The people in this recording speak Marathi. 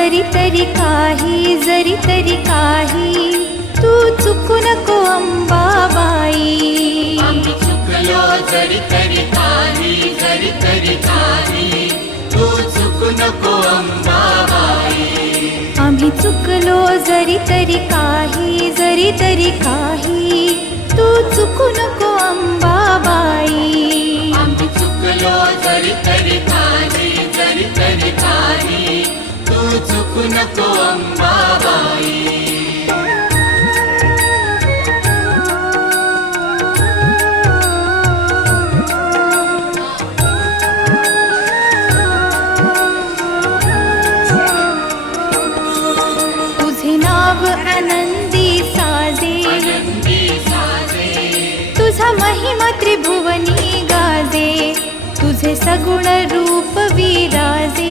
जरी तरी काही तू चुकू नको अंबाबाई. आम्ही चुकलो जरी तरी काही तू चुकू नको अंबाबाई. आम्ही चुकलो जरी तरी काही तू चुकू नको अंबाबाई. आम्ही चुकलो जरी तरी काही तू चुकू नको अंबाबाई. तुझे नाव आनंदी साजे, तुझा महिमा त्रिभुवनी गाजे, तुझे सगुण रूप विराजे.